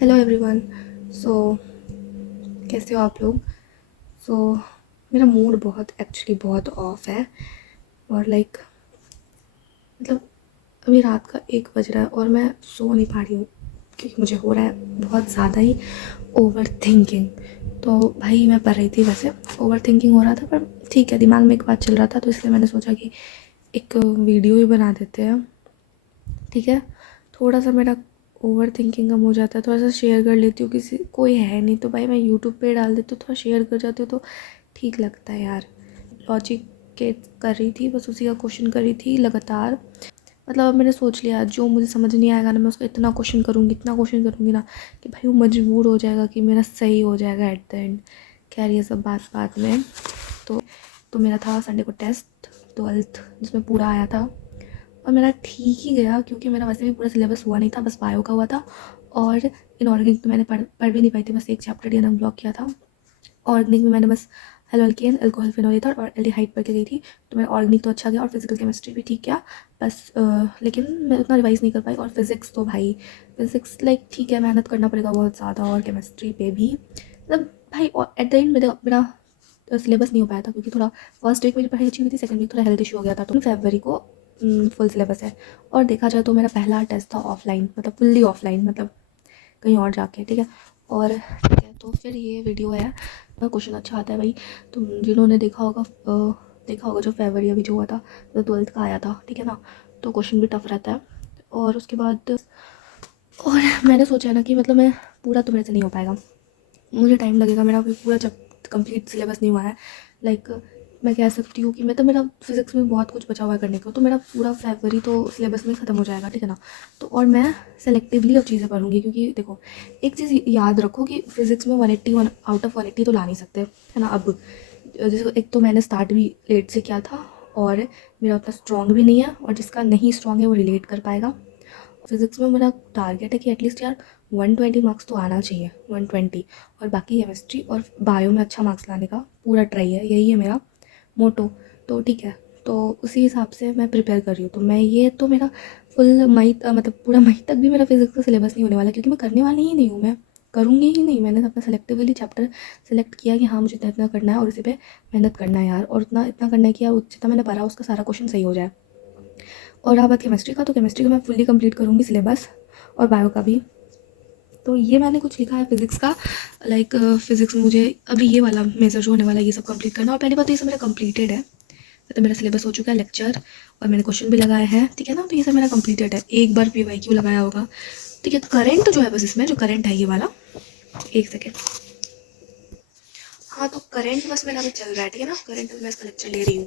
Hello everyone. सो कैसे हो आप लोग? सो मेरा मूड एक्चुअली बहुत ऑफ है। और मतलब अभी रात का 1 बज रहा है और मैं सो नहीं पा रही हूँ क्योंकि मुझे हो रहा है बहुत ज़्यादा ही ओवर थिंकिंग। तो भाई मैं पढ़ रही थी, वैसे ओवर थिंकिंग हो रहा था, पर ठीक है, दिमाग में एक बात चल रहा था तो इसलिए मैंने सोचा कि एक वीडियो ही बना देते हैं। ठीक है, थोड़ा सा मेरा ओवर थिंकिंग कम हो जाता है, थोड़ा सा शेयर कर लेती हूँ। किसी कोई है नहीं तो भाई मैं यूट्यूब पे डाल देती हूँ, थोड़ा शेयर कर जाती हूँ तो ठीक लगता है यार। लॉजिक के कर रही थी, बस उसी का क्वेश्चन कर रही थी लगातार। मतलब अब मैंने सोच लिया जो मुझे समझ नहीं आएगा ना, मैं उसका इतना क्वेश्चन करूँगी, इतना क्वेश्चन करूँगी ना कि भाई वो मजबूर हो जाएगा कि मेरा सही हो जाएगा एट द एंड। खैर ये सब बात बात में। तो मेरा था संडे को टेस्ट 12th, जिसमें पूरा आया था और मेरा ठीक ही गया क्योंकि मेरा वैसे भी पूरा सिलेबस हुआ नहीं था, बस बायो का हुआ था। और इनऑर्गेनिक तो मैंने पढ़ भी नहीं पाई थी, बस एक चैप्टर डीएनए ब्लॉक किया था। ऑर्गेनिक में मैंने बस hello alkane alcohol phenol ether और एल्डिहाइड पढ़ के गई थी। तो मेरा ऑर्गेनिक तो अच्छा गया और फिजिकल केमिस्ट्री भी ठीक गया। बस लेकिन मैं उतना रिवाइज़ नहीं कर पाई। और फिज़िक्स तो भाई फिज़िक्स ठीक है, मेहनत करना पड़ेगा बहुत ज़्यादा, और केमिस्ट्री पे भी मतलब भाई एट द एंड मेरा सिलेबस नहीं हो पाया था क्योंकि थोड़ा फर्स्ट वीक मेरी पढ़ाई अच्छी हुई थी, सेकंड वीक थोड़ा हेल्थ इशू हो गया था, तो फरवरी को फुल सिलेबस है। और देखा जाए तो मेरा पहला टेस्ट था ऑफलाइन, मतलब फुल्ली ऑफलाइन, मतलब कहीं और जाके। ठीक है, और ठीक है, तो फिर ये वीडियो है। क्वेश्चन अच्छा आता है भाई। तो जिन्होंने देखा होगा जो फरवरी अभी जो हुआ था, जो 12th का आया था, ठीक है ना, तो क्वेश्चन भी टफ रहता है। और उसके बाद और मैंने सोचा ना कि मतलब मैं पूरा तो मेरे से नहीं हो पाएगा, मुझे टाइम लगेगा, मेरा अभी पूरा जब कंप्लीट सिलेबस नहीं हुआ है। मैं कह सकती हूँ कि मेरा फिज़िक्स में बहुत कुछ बचा हुआ है करने को, तो मेरा पूरा फरवरी तो सिलेबस में ख़त्म हो जाएगा, ठीक है ना। तो और मैं सेलेक्टिवली अब चीज़ें पढ़ूंगी क्योंकि देखो, एक चीज़ याद रखो कि फ़िज़िक्स में 180 आउट ऑफ 180 तो ला नहीं सकते, है ना। अब जैसे एक तो मैंने स्टार्ट भी लेट से किया था और मेरा उतना स्ट्रॉन्ग भी नहीं है, और जिसका नहीं स्ट्रॉन्ग है वो रिलेट कर पाएगा। फिज़िक्स में मेरा टारगेट है कि एटलीस्ट यार 120 मार्क्स तो आना चाहिए, 120। और बाकी केमिस्ट्री और बायो में अच्छा मार्क्स लाने का पूरा ट्राई है, यही है मेरा मोटो। तो ठीक है, तो उसी हिसाब से मैं प्रिपेयर कर रही हूँ। तो मैं ये तो मेरा फुल मई मतलब पूरा मई तक भी मेरा फिज़िक्स का सिलेबस नहीं होने वाला क्योंकि मैं करने वाली ही नहीं हूँ, मैं करूँगी ही नहीं। मैंने अपना सेलेक्टिवली चैप्टर सेलेक्ट किया कि हाँ मुझे इतना इतना करना है और इसी पे मेहनत करना है यार, और उतना इतना करना है कि यार जितना मैंने पढ़ा उसका सारा क्वेश्चन सही हो जाए। और रहा बात केमिस्ट्री का, तो केमिस्ट्री का मैं फुल्ली कंप्लीट करूँगी सिलेबस, और बायो का भी। तो ये मैंने कुछ लिखा है फिज़िक्स का। फिज़िक्स में मुझे अभी ये वाला मेजर जो होने वाला है ये सब कंप्लीट करना। और पहली बात तो ये सब मेरा कंप्लीटेड है, तो मेरा सिलेबस हो चुका है, लेक्चर और मैंने क्वेश्चन भी लगाए हैं, ठीक है ना। तो ये सब मेरा कंप्लीटेड है, एक बार पीवाईक्यू लगाया होगा, ठीक है। करंट जो है बस इसमें जो करंट है ये वाला, एक सेकेंड। हाँ, तो करंट बस मेरा अभी चल रहा है, ठीक है ना। करंट मैं इसका लेक्चर ले रही हूँ,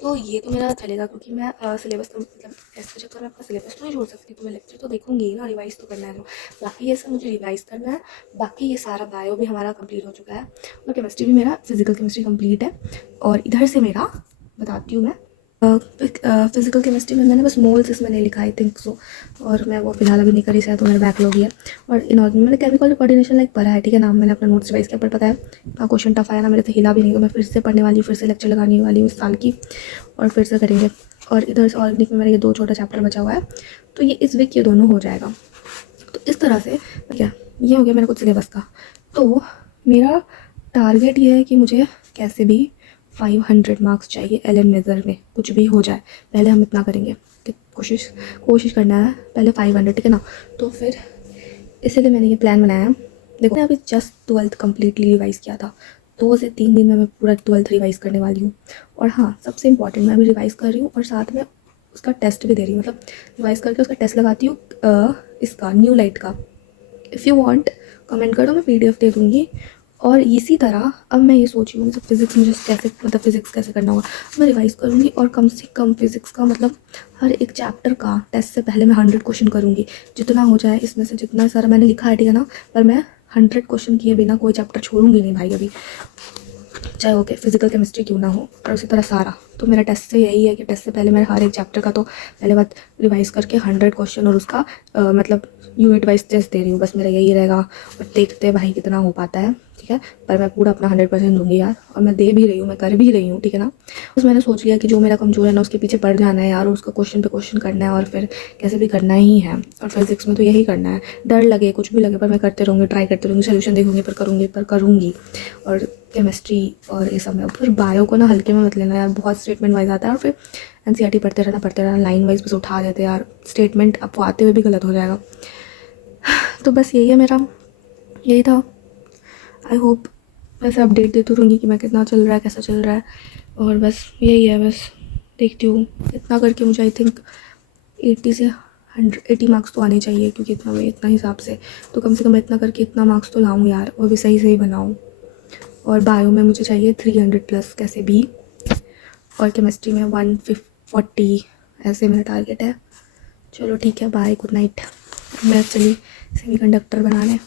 तो ये तो मेरा चलेगा क्योंकि मैं सिलेबस तो मतलब ऐसे चक्कर में अपना सिलेबस तो नहीं छोड़ सकती, तो मैं लेक्चर तो देखूंगी ही ना, रिवाइज तो करना है। तो बाकी ये सब मुझे रिवाइज करना है। बाकी ये सारा बायो भी हमारा कंप्लीट हो चुका है, और केमिस्ट्री भी मेरा फिजिकल केमिस्ट्री कंप्लीट है। और इधर से मेरा बताती हूँ मैं, फिजिकल केमिस्ट्री में मैंने बस मोल्स इसमें नहीं लिखा, आई थिंक सो। और मैं वो फिलहाल अभी नहीं करी, शायद तो मेरा बैकलॉग ही है। और इनऑर्गेनिक मैंने केमिकल कोऑर्डिनेशन पढ़ा है, ठीक है ना। मैंने अपना नोट्स रिवाइज किया, पर पता है क्वेश्चन टफ आया ना, मेरे से हिला भी नहीं, तो मैं फिर से पढ़ने वाली हूँ, फिर से लेक्चर लगाने वाली हूँ इस साल की, और फिर से करेंगे। और इधर से ऑर्गेनिक में मेरा ये 2 छोटा चैप्टर बचा हुआ है, तो ये इस वीक ये दोनों हो जाएगा। तो इस तरह से क्या ये हो गया मेरा कुछ सिलेबस का। तो मेरा टारगेट ये है कि मुझे कैसे भी 500 मार्क्स चाहिए एलन मेजर में, कुछ भी हो जाए। पहले हम इतना करेंगे कि कोशिश करना है पहले 500, ठीक है ना। तो फिर इसीलिए मैंने ये प्लान बनाया। देखो मैं अभी जस्ट 12th कम्प्लीटली रिवाइज़ किया था, 2 से 3 दिन में मैं पूरा 12th रिवाइज़ करने वाली हूँ। और हाँ, सबसे इम्पॉर्टेंट, मैं अभी रिवाइज़ कर रही हूँ और साथ में उसका टेस्ट भी दे रही हूँ, मतलब रिवाइज़ करके उसका टेस्ट लगाती हूँ इसका न्यू लाइट का। इफ़ यू वांट कमेंट कर दो, मैं पीडीएफ दे दूँगी। और इसी तरह अब मैं ये सोच रही हूँ फिज़िक्स मुझे कैसे, मतलब फिज़िक्स कैसे करना होगा, मैं रिवाइज़ करूँगी। और कम से कम फिज़िक्स का मतलब हर एक चैप्टर का टेस्ट से पहले मैं 100 क्वेश्चन करूँगी, जितना हो जाए इसमें से, जितना सारा मैंने लिखा है, ठीक है ना। पर मैं 100 क्वेश्चन किए बिना कोई चैप्टर छोड़ूंगी नहीं भाई अभी, चाहे ओके फिजिकल केमिस्ट्री क्यों ना हो। और उसी तरह सारा तो मेरा टेस्ट से यही है कि टेस्ट से पहले मैं हर एक चैप्टर का तो पहले बात रिवाइज़ करके 100 क्वेश्चन, और उसका मतलब यूनिट वाइज टेस्ट दे रही हूँ, बस मेरा यही रहेगा। और देखते हैं भाई कितना हो पाता है। ठीक है, पर मैं पूरा अपना 100% दूंगी यार, और मैं दे भी रही हूँ, मैं कर भी रही हूँ, ठीक है ना। बस मैंने सोच लिया कि जो मेरा कमज़ोर है ना उसके पीछे पड़ जाना है यार, और उसका क्वेश्चन पे क्वेश्चन करना है, और फिर कैसे भी करना ही है। और फिजिक्स में तो यही करना है, डर लगे कुछ भी लगे, पर मैं करते रहूँगी, ट्राई करते रहूँगी, सोल्यूशन देखूँगी, पर करूँगी। और केमिस्ट्री और ये सब में, फिर बायो को ना हल्के में मत लेना यार, बहुत स्टेटमेंट वाइज आता है, और फिर एनसीईआरटी पढ़ते रहना, लाइन वाइज बस उठा देते यार, स्टेटमेंट आपको आते हुए भी गलत हो जाएगा। तो बस यही है मेरा, यही था। आई होप वैसे अपडेट देती रहूँगी कि मैं कितना चल रहा है, कैसा चल रहा है, और बस यही है। बस देखती हूँ, इतना करके मुझे आई थिंक 80 से 180 मार्क्स तो आने चाहिए, क्योंकि इतना हिसाब से तो कम से कम इतना करके इतना मार्क्स तो लाऊँ यार, और भी सही सही बनाऊँ। और बायो में मुझे चाहिए 300 प्लस कैसे भी, और केमिस्ट्री में 140 ऐसे मेरा टारगेट है। चलो ठीक है, बाय, गुड नाइट। मैं चली सेमीकंडक्टर बनाने।